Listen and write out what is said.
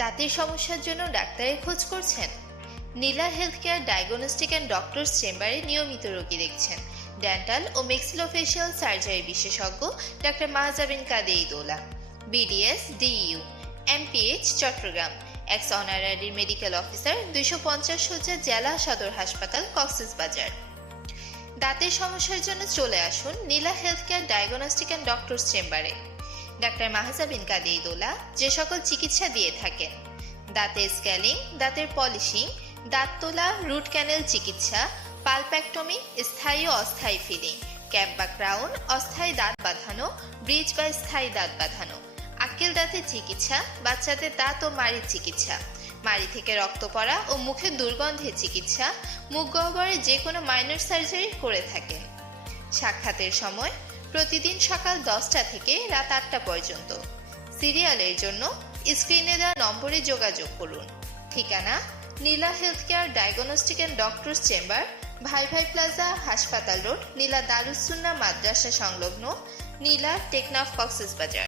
দাঁতের সমস্যার জন্য ডাক্তারের খোঁজ করছেন। Nila health care diagnostic and doctors চেম্বারে নিয়মিত রোগী দেখছেন। ডেন্টাল ও মেক্সিলোফেশিয়াল সার্জারি বিশেষজ্ঞ ডাক্তার Mahjabin কাদেই Dola BDS, DU, MPH, Chattogram. Ex honorary medical officer দুইশো পঞ্চাশ সজ্জা জেলা সদর হাসপাতাল, কক্সেস বাজার। দাঁতের সমস্যার জন্য চলে আসুন Nila health care diagnostic and doctors চেম্বারে। ডাক্তার মাহজাবিন কাদেই দোলা যে সকল চিকিৎসা দিয়ে থাকেন। দাঁতের স্ক্যালিং দাঁতের পলিশিং, দাঁত তোলা, রুট ক্যানেল চিকিৎসা, পালপ্যাক্টমি, স্থায়ী ও অস্থায়ী ফিলিং, ক্যাপ বা ক্রাউন, অস্থায়ী দাঁত বাঁধানো, ব্রিজ বা স্থায়ী দাঁত বাঁধানো। আক্কেল দাঁতের চিকিৎসা, বাচ্চাদের দাঁত ও মাড়ির চিকিৎসা। মাড়ি থেকে রক্ত পড়া ও মুখের দুর্গন্ধের চিকিৎসা, মুখ গহ্বরের যে কোনো মাইনর সার্জারি করে থাকেন। সাক্ষাতের সময় প্রতিদিন সকাল দশটা থেকে রাত আটটা পর্যন্ত। সিরিয়ালের জন্য স্ক্রিনে দেওয়া নম্বরে যোগাযোগ করুন। ঠিকানা Nila health care diagnostic and doctors chamber ভাই ভাই প্লাজা, হাসপাতাল রোড, নীলা দারুসুন্না মাদ্রাসা সংলগ্ন নীলা টেকনাফ কক্সেস বাজার।